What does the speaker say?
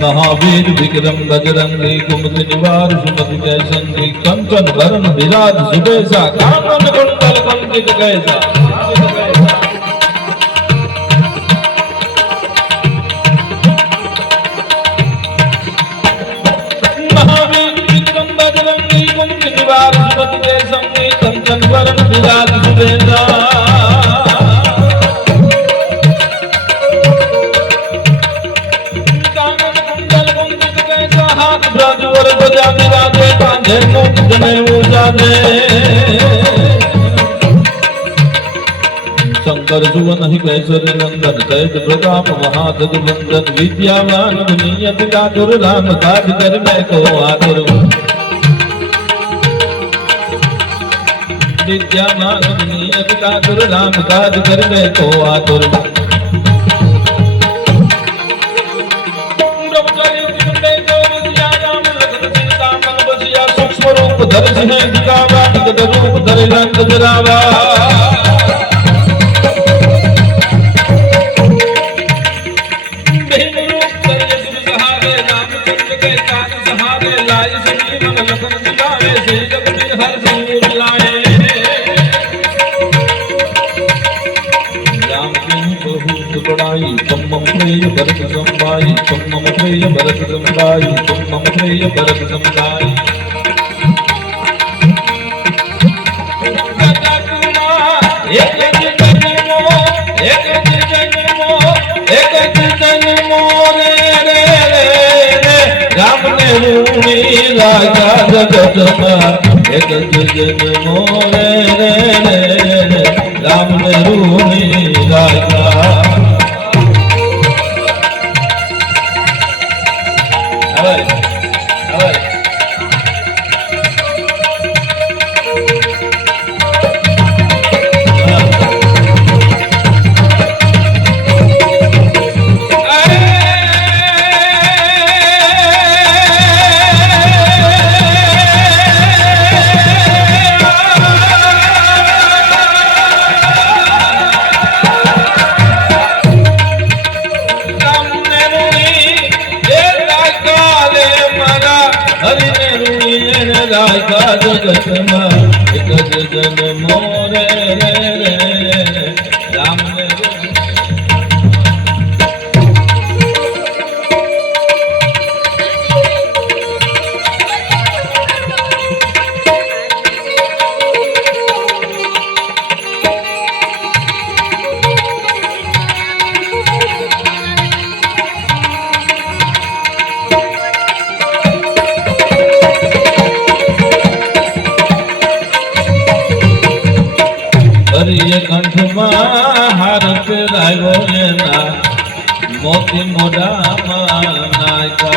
महावीर विक्रम बजरंगी कुमति निवार सुमति जय संगी कंचन वरण विराज सुबेसा कानन कुंडल कंकित कैसा। महावीर विक्रम बजरंगी कुमति निवार सुमति जय संगी कंचन वरण विराज सुबेसा। शंकर सुवन ही कैसर नंदन तैज प्रताप महाधज वंदन विद्यावान गुनियत कातुर राम काज कर मैं को आतुर। विद्यावान गुनियत कातुर राम काज कर मैं को आतुर। धर सिंह दिखावा जगत रूप धर रंग जरावा। भीम रूप धर यशु सहारे रामचंद्र के काज सहारे लाए संजीवन लखन जिलाए श्री जगदीश हर सिंह लाए। राम की बहुत बड़ाई तुम मम प्रिय भरत संभाई तुम मम प्रिय भरत संभाई तुम मम प्रिय भरत संभाई। राजा जगत में एक जन मोरे रे राम ने रूनी राजा। राजा जगत में एक जन मोरे राम ने कंठ हारत रायो मोती मोड़ा नायका।